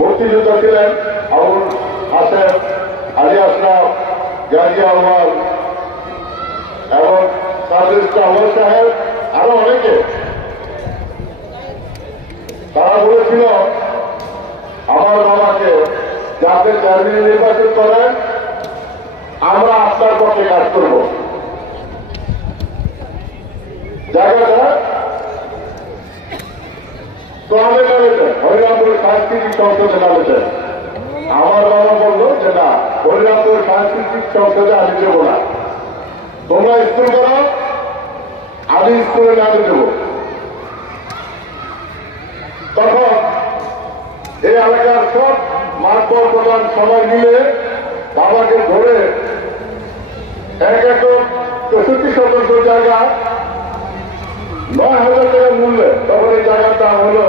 মুক্তিযোদ্ধা ছিলেন আবুল হাসেম, আলী আশরাফ, গাজী আহ্বান এবং সাদুল আহ্বান সাহেব, আরো অনেকে। তারা বলেছিল আমার বাবাকে যাতে চেয়ারম্যান নির্বাচন করেন আমরা আপনার পক্ষে কাজ করব। জায়গাটা ক্লাবে নামেছেন, হরিরামপুর সাংস্কৃতিক সংসদে নামেছেন। আমার বাবা বললো যে না, হরিরামপুর সাংস্কৃতিক সংসদে আমি দেবো না, তোমরা স্কুল করো, আমি স্কুলে নামে দেব। তখন এই এলাকার সব মাতবর প্রধান সবাই মিলে বাবাকে ধরে 1 একর 64 শতাংশ জায়গা 9,000 টাকা মূল্যে, তখন এই জায়গার দাম হলো